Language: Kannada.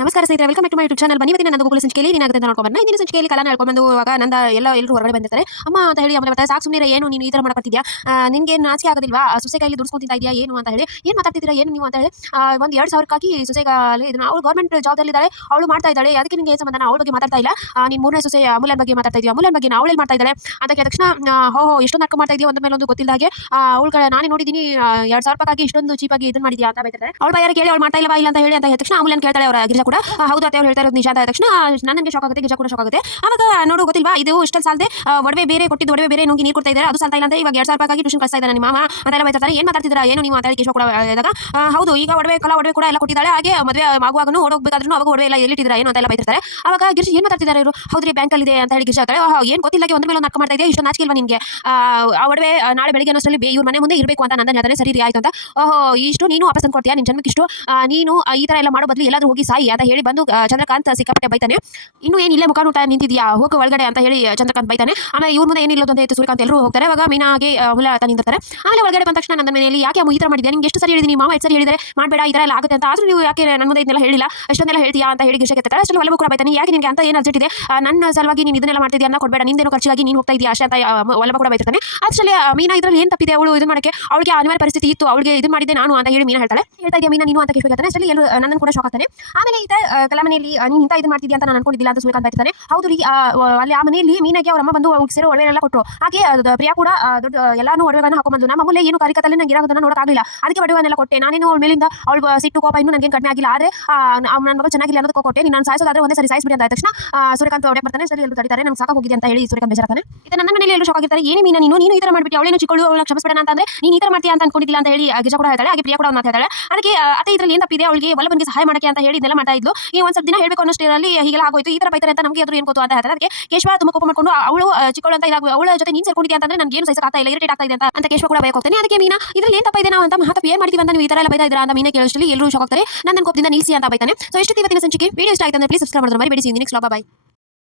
ನಮಸ್ಕಾರ ಸ್ನೇಹಿತರೆ, welcome back to my YouTube channel. ಬನ್ನಿ ಇವತ್ತಿನ ನನ್ನ ಗೂಗಲ್ ಸಂಚಿಕೆಯಲ್ಲಿ ಏನಾಗುತ್ತೆ ಅಂತ ನೋಡ್ಕೊಂಡು ಇಂದಿನ ಸಂಚಿಕೆಯಲ್ಲಿ ಕಲಾನ ಹೇಳ್ಕೊಂಡು ಇವಾಗ ನಂದ ಎಲ್ಲರೂ ಹೊರಗಡೆ ಬಂದಿರ್ತಾರೆ. ಅಮ್ಮ ಅಂತ ಹೇಳಿ ಆಮೇಲೆ ಸಾಕು ಸುಮ್ಮನೆ ಏನು ನೀನು ಈ ಥರ ಮಾಡಕತ್ತಿದ್ಯಾ, ನಿನಗೆ ನಾಚಿಕೆ ಆಗೋದಿಲ್ವಾ, ಸೊಸೆ ಕೈಲಿ ದುಡ್ಸ್ಕೊಂತಿದ್ದ ಇದೆಯಾ ಏನು ಅಂತ ಹೇಳಿ, ಏನು ಮಾತಾಡ್ತಿದ್ದೀರಾ ಏನು ನೀವು ಅಂತ ಹೇಳಿ, ಒಂದು 2,000 ಸೊಸೆಗಾಲಿ ಇದನ್ನ ಅವಳು ಗೌರ್ಮೆಂಟ್ ಜಾಬ್ದಲ್ಲಿದ್ದಾಳೆ, ಅವಳು ಮಾಡ್ತಾ ಇದ್ದಾಳೆ, ಅದಕ್ಕೆ ನಿಮಗೆ ಸಂಬಂಧ ಅವಳ ಬಗ್ಗೆ ಮಾತಾಡ್ತಾ ಇಲ್ಲ, ನೀನು ಮೂರನೇ ಸೊಸೆ ಅಮೂಲ್ಯನ ಬಗ್ಗೆ ಮಾತಾಡ್ತಾ ಇದೆಯಾ, ಅಮೂಲ್ಯನ ಬಗ್ಗೆ ಅವಳೇನು ಮಾಡ್ತಾ ಇದ್ದಾಳೆ ಅಂತ ಕೇಳಿದ ತಕ್ಷಣ ಹೋ ಎಷ್ಟೊಂದು ನಕ್ಕ ಮಾಡ್ತಾ ಇದೆಯಾ, ಒಂದ್ರ ಮೇಲೆ ಒಂದು ಗೊತ್ತಿಲ್ಲ ಹಾಗೆ ಅವಳ ಕಡೆ ನಾನೇ ನೋಡಿದ್ದೀನಿ, 2,000 ಇಷ್ಟೊಂದು ಚೀಪಾಗಿ ಇದನ್ನ ಮಾಡಿದ್ಯಾ ಅಂತ ಬೈತಾರೆ. ಅವಳ ಬಾಯಾರ ಕೇಳಿ ಅವಳು ಮಾಡ್ತಾ ಇಲ್ಲವಾ ಇಲ್ಲ ಅಂತ ಹೇಳಿ ಅಂತ ಹೇಳಿದ ತಕ್ಷಣ ಅಮೂಲ್ಯನ ಕೇಳ್ತಾಳೆ ಅವರ ಗಿರಿಜಾ ಕೂಡ. ಹೌದು ಅಂತ ಅವ್ರು ಹೇಳ್ತಾ ಇರೋದು ನಿಜ ಅಂತ ತಕ್ಷಣ ನನಗೆ ಶಾಕ್ ಆಗುತ್ತೆ, ಗಿಜಾ ಕೂಡ ಶಾಕ್ ಆಗುತ್ತೆ. ಆವಾಗ ನೋಡು ಗೊತ್ತಿಲ್ವಾ, ಇದು ಇಷ್ಟಲ್ಲಿ ಸಾಲದೆ ಒಡವೆ ಬೇರೆ ಕೊಟ್ಟಿದ್ದು, ಒಡವೆ ಬೇರೆ ನುಂಗಿ ನೀರು ಕೊಡ್ತಾ ಇದ್ದಾರೆ, ಅದು ಸಾಲ್ತಾ ಇಲ್ಲ ಅಂತ ಇವಾಗ 2,000 ಟ್ಯೂಷನ್ ಕಳಿಸ್ತಾ ಇದ್ದಾನೆ ನಿಮ್ಮ ಮಾಮ ಅಂತೆಲ್ಲ ಬೈತಾರೆ. ಏನು ಮಾತಾಡ್ತಿದ್ದೀರಾ ಏನು ನೀವು ಅಂತ ಹೇಳಿ ಕೇಶವ ಕೂಡ ಹೇಳಿದಾಗ ಹೌದು ಈಗ ಒಡವೆ ಕೂಡ ಎಲ್ಲ ಕೊಟ್ಟಿದ್ದಾಳೆ, ಹಾಗೆ ಮದುವೆ ಆಗುವಾಗೂ ಓಡೋಗ್ಬೇಕಾದ್ರೂ ಅವಾಗ ಒಡವೆ ಎಲ್ಲ ಎಲ್ಲಿಟ್ಟಿದ್ದೀರಾ ಏನು ಅಂತೆಲ್ಲ ಬೈತಿರ್ತಾರೆ. ಆವಾಗ ಗಿರಿಜಿ ಏನು ಮಾತಾಡ್ತಿದ್ದಾರೆ ಇವರು, ಹೌದ್ರಿ ಬ್ಯಾಂಕಲ್ಲಿ ಇದೆ ಅಂತ ಹೇಳಿ ಗಿರಿಜಾ ಹೇಳ್ತಾರೆ. ಏನು ಗೊತ್ತಿಲ್ಲ ಒಂದ್ರ ಮೇಲೆ ನಕ್ಕ ಮಾಡ್ತಾ ಇದೆಯಾ, ಇಷ್ಟು ನಾಚಿಕೆ ಇಲ್ವಾ ನಿಮಗೆ, ಆ ಒಡವೆ ನಾಳೆ ಬೆಳಿಗ್ಗೆ ಅನ್ನೋಷ್ಟರಲ್ಲಿ ಇವ್ರ ಮನೆ ಮುಂದೆ ಇರಬೇಕು ಅಂತ ನಂದನ್ ಹೇಳ್ತಾನೆ. ಸರಿ ಆಯ್ತು ಅಂತ, ಇಷ್ಟು ನೀನು ವಾಪಸ್ ತಂದು ಕೊಡ್ತೀಯಾ ನಿನ್ನ ಜನ್ಮಕ್ಕೆ, ಇಷ್ಟು ನೀನು ಈ ಥರ ಎಲ್ಲ ಮಾಡೋ ಬದಲು ಎಲ್ಲಾದ್ರೂ ಹೋಗಿ ಸಾಯಿ ಅಂತ ಹೇಳಿ ಬಂದು ಚಂದ್ರಕಾಂತ್ ಸಿಕ್ಕಾಪಟ್ಟೆ ಬೈತಾನೆ. ಇನ್ನು ಏನು ಇಲ್ಲೇ ಮುಖ ನೋಟ ನಿಂತಿದ್ಯಾ, ಹೋಗು ಒಳಗಡೆ ಅಂತ ಹೇಳಿ ಚಂದ್ರಕಾಂತ್ ಬೈತಾನೆ. ಆಮೇಲೆ ಇವ್ರ ಮುಂದೆ ಏನಿಲ್ಲದು ಅಂತ ಸೂರ್ಯಕಾಂತ್ ಎಲ್ಲರೂ ಹೋಗ್ತಾರೆ. ಅವಾಗ ಮೀನಾಗೆ ಹುಲ ನಿಂತಿರ್ತಾರೆ. ಆಮೇಲೆ ಒಳಗಡೆ ಬಂದ ತಕ್ಷಣ ನನ್ನ ಮನೆಯಲ್ಲಿ ಯಾಕೆ ಈ ಥರ ಮಾಡಿದ್ಯಾ, ನಿಮ್ಗೆ ಎಷ್ಟು ಸರಿ ಹೇಳಿದೀನಿ, ಮಾವ ಎಷ್ಟು ಸರಿ ಹೇಳಿದರೆ ಮಾಡಬೇಡ ಈ ಥರ ಎಲ್ಲ ಆಗುತ್ತೆ ಅಂತ, ಆದ್ರೂ ನೀವು ಯಾಕೆ ನನ್ನ ಮುಂದೆ ಇದನ್ನೆಲ್ಲ ಹೇಳಿಲ್ಲ, ಎಷ್ಟೊಂದೆಲ್ಲ ಹೇಳ್ತೀಯಾ ಅಂತ ಹೇಳಿ ಗಿರ್ಷಕ್ಕೆ ಎತ್ತಾರೆ. ಅಷ್ಟರಲ್ಲಿ ಒಳಗೂ ಕೂಡ ಬೈತಾನೆ, ಯಾಕೆ ನಿನಗೆ ಅಂತ ಏನು ಅರ್ಜೆಂಟ್ ಇದೆ, ನನ್ನ ಸಲುವಾಗಿ ನೀನು ಇದನ್ನೆಲ್ಲ ಮಾಡ್ತಿದ್ಯಾ ಅನ್ನೋ ಕೊಡಬೇಡ, ನಿಂದೇನೋ ಖರ್ಚಿಗಾಗಿ ನೀನು ಹೋಗ್ತಾ ಇದೆಯಾ ಅಷ್ಟೇ ಅಂತ ಒಳಗ ಕೂಡ ಬೈತಾನೆ. ಅಷ್ಟರಲ್ಲಿ ಮೀನಾ ಇದ್ರಲ್ಲಿ ಏನು ತಪ್ಪಿದೆ, ಅವಳು ಇದು ಮಾಡಕ್ಕೆ ಅವಳಿಗೆ ಅನಿವಾರ್ಯ ಪರಿಸ್ಥಿತಿ ಇತ್ತು, ಅವಳಿಗೆ ಇದು ಮಾಡಿದ್ದೆ ನಾನು ಅಂತ ಹೇಳಿ ಮೀನಾ ಹೇಳ್ತಾ ಇದೆಯಾ ಮೀನಾ ನೀನು ಅಂತ ಕೇಳ್ತಾನೆ. ಅಷ್ಟರಲ್ಲಿ ಎಲ್ಲರೂ ನನ್ನ ಕೂಡ ಶಾಕ್ ಆಗ್ತಾನೆ. ಆಮೇಲೆ ಈ ಕಲಾಮನೆಯಲ್ಲಿ ನೀನು ಇಂಥ ಇದು ಮಾಡ್ತಿದ್ಯಾ ಅಂತ ನಾನು ಅನ್ಕೊಂಡಿದ್ದಿಲ್ಲ ಅಂತ ಸೂರ್ಯಕಾಂತ್ ಬೈತಾನೆ. ಹೌದು ರೀ, ಅಲ್ಲಿ ಆ ಮನೆಯಲ್ಲಿ ಮೀನಾಗೆ ಅವ್ರ ಅಮ್ಮ ಬಂದು ಅವ್ರಿಗೆ ಸೇರೋ ಒಡವೆಲ್ಲ ಕೊಟ್ಟರು, ಹಾಗೆ ಪ್ರಿಯಾ ಕೂಡ ದೊಡ್ಡ ಎಲ್ಲಾನು ಒಡವೆಗಳನ್ನ ಹಾಕೊಂಡ್ಬಂದು ನಮ್ಮ ಅಮ್ಮಲ್ಲೇ ಏನು ಕಾರ್ಯಕರ್ತಲ್ಲಿ ನಂಗೆ ಇರೋದನ್ನ ನೋಡೋಕ್ಕಾಗಲಿಲ್ಲ, ಅದಕ್ಕೆ ಒಡವೆನೆಲ್ಲ ಕೊಟ್ಟೆ, ನಾನೇನು ಅವಳ ಮೇಲಿಂದ ಅವಳು ಸಿಟ್ಟು ಕೋಪ ಇನ್ನೂ ನನಗೆ ಕಡಿಮೆ ಆಗಿಲ್ಲ, ಆದರೆ ನನ್ನ ಮಗ ಚೆನ್ನಾಗಿಲ್ಲ ಅನ್ನೋದಕ್ಕೆ ಕೊಟ್ಟೆ, ನೀನು ನಾನು ಸಾಯಿಸೋದಾದ್ರೆ ಒಂದೇ ಸರಿ ಸಾಯಿಸ್ಬಿಡಿ ಅಂತ ತಕ್ಷಣ ಸೂರ್ಯಕಾಂತ್ ಹೊಡೆ ಬರ್ತಾನೆ. ಸರಿ ಎಲ್ಲರೂ ತಡಿತಾರೆ, ನಂಗೆ ಸಾಕಾಗೋಗಿದೆ ಅಂತ ಹೇಳಿ ಸೂರ್ಯಕಾಂತ್ ಬೇಜಾರಾಗ್ತಾನೆ. ಇದು ನನ್ನ ಮನೆಯಲ್ಲಿ ಎಲ್ಲರೂ ಶಾಕ್ ಆಗಿರ್ತಾರೆ, ಏನು ಮೀನಾ ನೀನು ಈ ಥರ ಮಾಡ್ಬಿಟ್ಟು ಅವಳೇನು ಚಿಕ್ಕಳು ಅವಳ ಕ್ಷಮಿಸ್ಬೇಡ ಅಂತಂದ್ರೆ ನೀನು ಈ ಥರ ಮಾಡ್ತೀಯಾ ಅಂತ ಅನ್ಕೊಂಡಿದ್ದಿಲ್ಲ ಅಂತ ಹೇಳಿ ಗಿಜಾ ಕೂಡ ಹೇಳ್ತಾಳೆ. ಹಾಗೆ ಪ್ರಿಯಾ ಕೂಡ ಮಾತಾಡ್ತಾಳೆ. ಅದಕ್ಕೆ ಅತ್ತೆ ಇದ್ರಲ್ಲಿ ಏನು ತಪ್ಪಿದೆ, ಅವಳಿಗೆ ಒಲಬನಿಗೆ ಸಹಾಯ ಮಾಡಕ್ಕೆ ಅಂತ ಹೇಳಿ ಇದೆಲ್ಲ ಮಾಡ್ತಾ ಇದ್ಲು, ಈ ಒಂದು ಸ್ವಲ್ಪ ದಿನ ಹೇಳಬೇಕು ಅನ್ನೋಷ್ಟರಲ್ಲಿ ಹೀಗೆಲ್ಲ ಆಗೋಯ್ತು, ಈ ಥರ ಬೈತಾರೆ ಅಂತ ನಮಗೆ ಅದ್ರ ಏನು ಗೊತ್ತು ಅಂತ ಹೇಳ್ತಾರೆ. ಅದಕ್ಕೆ ಕೇಶವ ತುಂಬ ಕೋಪ ಮಾಡ್ಕೊಂಡು ಅವಳು ಚಿಕ್ಕಳು ಅಂತ ಇದಾಗುವ ಅವಳ ಜೊತೆ ನೀನು ಸೇರ್ಕೊಂಡಿದ್ಯಾ ಅಂತಂದ್ರೆ ನನಗೆ ಏನು ಸಹಿಸಕ್ಕಾಗ್ತಾ ಇಲ್ಲ, ಇರಿಟೇಟ್ ಆಗ್ತಾ ಇದೆ ಅಂತ ಕೇಶವ ಕೂಡ ಬೈಕ್ ಹೋಗ್ತಾನೆ. ಅದಕ್ಕೆ ಮೀನಾ ಇದ್ರಲ್ಲಿ ಏನು ತಪ್ಪ ಇದೆ, ನಾವು ಅಂತ ಮಹತ್ವ ಏನು ಮಾಡ್ತೀವಿ ಅಂತ ನೀವು ಈ ಥರ ಎಲ್ಲ ಬೈತಾ ಇದ್ದೀರಾ ಅಂತ ಮೀನಾ ಕೇಳಿಸಲಿ ಎಲ್ಲರೂ ಶಾಕ್ ಆಗ್ತಾರೆ. ನನ್ನ ಕೋಪದಿಂದ ನಿಲ್ಲಿಸಿ ಅಂತ ಬೈತಾನೆ. ಸೊ ಇಷ್ಟು ಇವತ್ತಿನ ಸಂಚಿಕೆ ವಿಡಿಯೋ ಇಷ್ಟ ಆಯ್ತು ಅಂದ್ರೆ ಪ್ಲೀಸ್ ಸಬ್ಸ್ಕ್ರೈಬ್ ಮಾಡೋದು ಮರಿಬೇಡಿ. ನೆಕ್ಸ್ಟ್ ವ್ಲಾಗ್, ಬಾಯ್.